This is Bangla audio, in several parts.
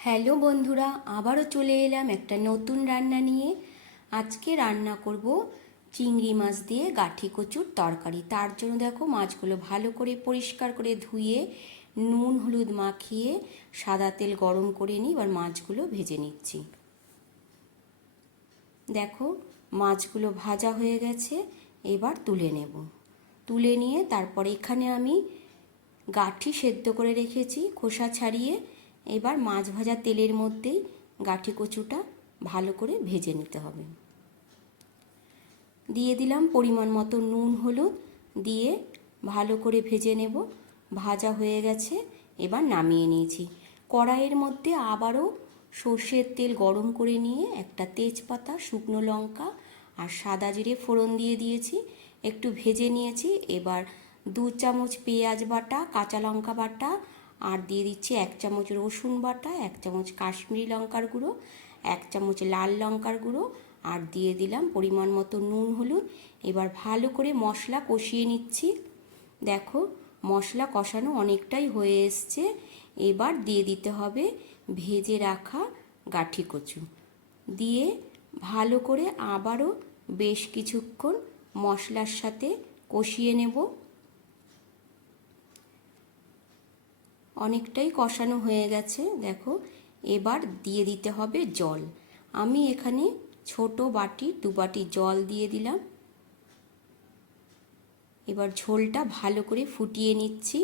হ্যালো বন্ধুরা, আবারও চলে এলাম একটা নতুন রান্না নিয়ে। আজকে রান্না করব চিংড়ি মাছ দিয়ে গাঠি কচুর তরকারি। তার জন্য দেখো মাছগুলো ভালো করে পরিষ্কার করে ধুয়ে নুন হলুদ মাখিয়ে সাদা তেল গরম করে নিই। এবার মাছগুলো ভেজে নিচ্ছি। দেখো মাছগুলো ভাজা হয়ে গেছে, এবার তুলে নেব। তুলে নিয়ে তারপর এখানে আমি গাঠি সেদ্ধ করে রেখেছি খোসা ছাড়িয়ে। এবার মাছ ভাজা তেলের মধ্যেই গাঠি কচুটা ভালো করে ভেজে নিতে হবে। দিয়ে দিলাম পরিমাণ মতো নুন হলুদ, দিয়ে ভালো করে ভেজে নেব। ভাজা হয়ে গেছে, এবার নামিয়ে নিয়েছি। কড়াইয়ের মধ্যে আবারও সর্ষের তেল গরম করে নিয়ে একটা তেজপাতা, শুকনো লঙ্কা আর সাদা জিরে ফোড়ন দিয়ে দিয়েছি, একটু ভেজে নিয়েছি। এবার 2 চামচ পেঁয়াজ বাটা, কাঁচা লঙ্কা বাটা আর দিয়ে দিচ্ছি 1 চামচ রসুন বাটা, 1 চামচ কাশ্মীরি লঙ্কার গুঁড়ো, 1 চামচ লাল লঙ্কার গুঁড়ো আর দিয়ে দিলাম পরিমাণ মতো নুন হলুদ। এবার ভালো করে মশলা কষিয়ে নিচ্ছি। দেখো মশলা কষানো অনেকটাই হয়ে এসছে। এবার দিয়ে দিতে হবে ভেজে রাখা গাঠি কচু, দিয়ে ভালো করে আবারও বেশ কিছুক্ষণ মশলার সাথে কষিয়ে নেব। অনেকটাই কষানো হয়ে গেছে দেখো। এবার দিয়ে দিতে হবে জল। আমি এখানে ছোট বাটি 2 বাটি জল দিয়ে দিলাম। এবার ঝোলটা ভালো করে ফুটিয়ে নিচ্ছি।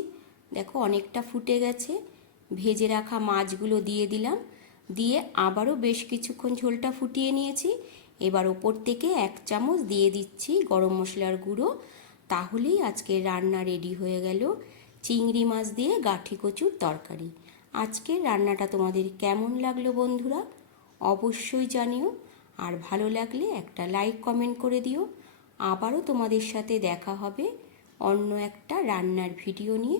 দেখো অনেকটা ফুটে গেছে। ভেজে রাখা মাছগুলো দিয়ে দিলাম, দিয়ে আবারও বেশ কিছুক্ষণ ঝোলটা ফুটিয়ে নিয়েছি। এবার ওপর থেকে 1 চামচ দিয়ে দিচ্ছি গরম মশলার গুঁড়ো। তাহলেই আজকের রান্না রেডি হয়ে গেল, চিংড়ি মাছ দিয়ে গাঠি কচুর তরকারি। আজকের রান্নাটা তোমাদের কেমন লাগলো বন্ধুরা অবশ্যই জানিও, আর ভালো লাগলে একটা লাইক কমেন্ট করে দিও। আবারও তোমাদের সাথে দেখা হবে অন্য একটা রান্নার ভিডিও নিয়ে।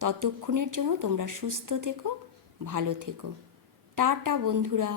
ততক্ষণের জন্য তোমরা সুস্থ থেকো, ভালো থেকো। টাটা বন্ধুরা।